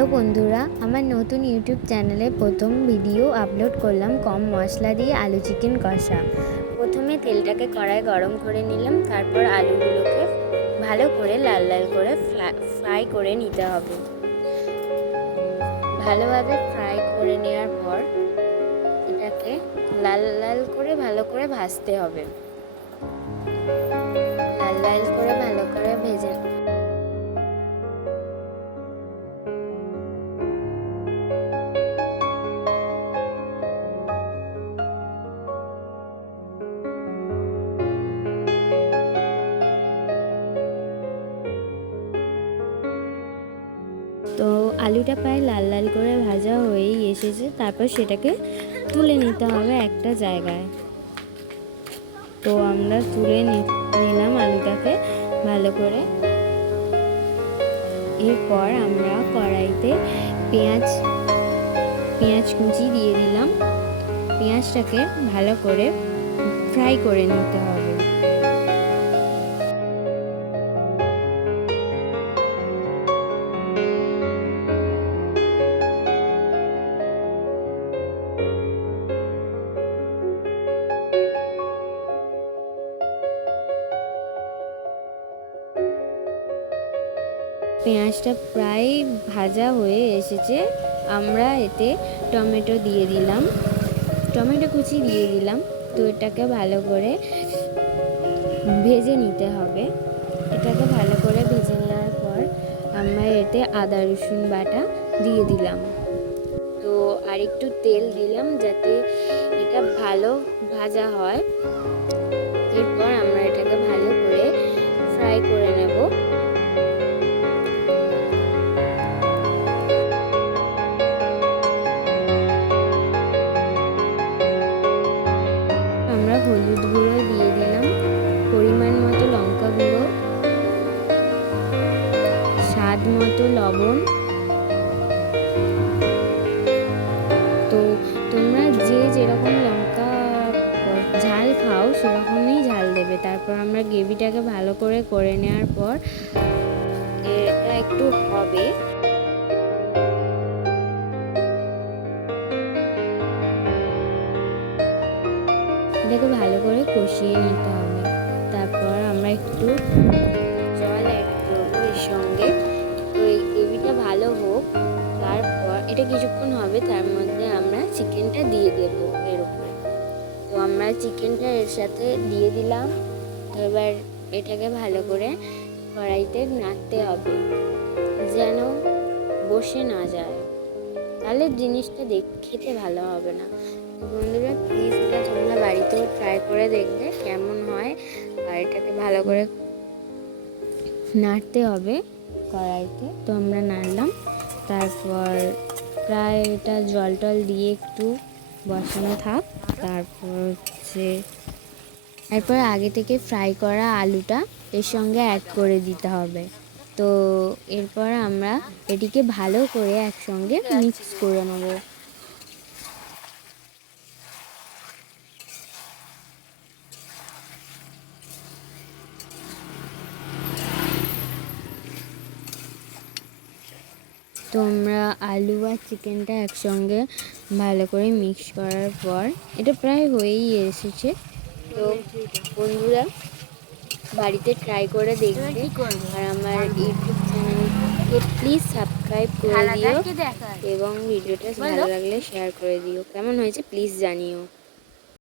Hello বন্ধুরা, আমার নতুন ইউটিউব চ্যানেলে প্রথম ভিডিও আপলোড করলাম কম মশলা দিয়ে আলু চিকেন কষা। প্রথমে তেলটাকে কড়ায় গরম করে নিলাম, তারপর আলুগুলোকে ভালো করে লাল লাল করে ফ্রাই করে নিতে হবে। ভালোভাবে ফ্রাই করে নেওয়ার পর এটাকে লাল লাল করে ভালো করে ভাজতে হবে। লাল লাল করে ভালো করে ভেজে তো আলুটা প্রায় লাল লাল করে ভাজা হয়েই এসেছে। তারপর সেটাকে তুলে নিতে হবে একটা জায়গায়। তো আমরা তুলে নিলাম আলুটাকে ভালো করে। এরপর আমরা কড়াইতে পেঁয়াজ কুচি দিয়ে দিলাম। পেঁয়াজটাকে ভালো করে ফ্রাই করে নিতে হবে। পেঁয়াজটা প্রায় ভাজা হয়ে এসেছে। আমরা এতে টমেটো দিয়ে দিলাম, টমেটো কুচি দিয়ে দিলাম। তো এটাকে ভালো করে ভেজে নিতে হবে। এটাকে ভালো করে ভেজে নেওয়ার পর আমরা এতে আদা রসুন বাটা দিয়ে দিলাম। তো আর একটু তেল দিলাম যাতে এটা ভালো ভাজা হয়। এরপর আমরা এটাকে ভালো করে ফ্রাই করে নেব। আমরা হলুদ গুঁড়ো দিয়ে দিলাম, পরিমাণ মতো লঙ্কা গুঁড়ো, স্বাদ মতো লবণ। তো তোমরা যে যেরকম লঙ্কা ঝাল খাও সেরকমই ঝাল দেবে। তারপর আমরা গ্রেভিটাকে ভালো করে নেওয়ার পর এটা একটু হবে। এটাকে ভালো করে কষিয়ে নিতে হবে। তারপর আমরা একটু জল অ্যাড করবো এর সঙ্গে। তো এই গ্রেভিটা ভালো হোক, তারপর এটা কিছুক্ষণ হবে। তার মধ্যে আমরা চিকেনটা দিয়ে দেবো এর উপরে। তো আমরা চিকেনটা এর সাথে দিয়ে দিলাম। এবার এটাকে ভালো করে কড়াইতে নাড়তে হবে যেন বসে না যায়, তাহলে জিনিসটা খেতে ভালো হবে না। বন্ধুরা প্লিজ এটা তোমরা বাড়িতেও ট্রাই করে দেখবে কেমন হয়। আর এটাকে ভালো করে নাড়তে হবে কড়াইতে। তো আমরা নাড়লাম, তারপর প্রায় এটা জল টল দিয়ে একটু বসানো থাক। তারপর আগে থেকে ফ্রাই করা আলুটা এর সঙ্গে অ্যাড করে দিতে হবে। তো এরপর আমরা এটিকে ভালো করে একসঙ্গে মিক্স করে নেব। তো আমরা আলু আর চিকেনটা একসঙ্গে ভালো করে মিক্স করার পর এটা প্রায় হয়েই এসেছে। তো বন্ধুরা বাড়িতে ট্রাই করে দেখবে। আর আমার ইউটিউব চ্যানেলকে প্লিজ সাবস্ক্রাইব করে দিও এবং ভিডিওটা ভালো লাগলে শেয়ার করে দিও। কেমন হয়েছে প্লিজ জানিও।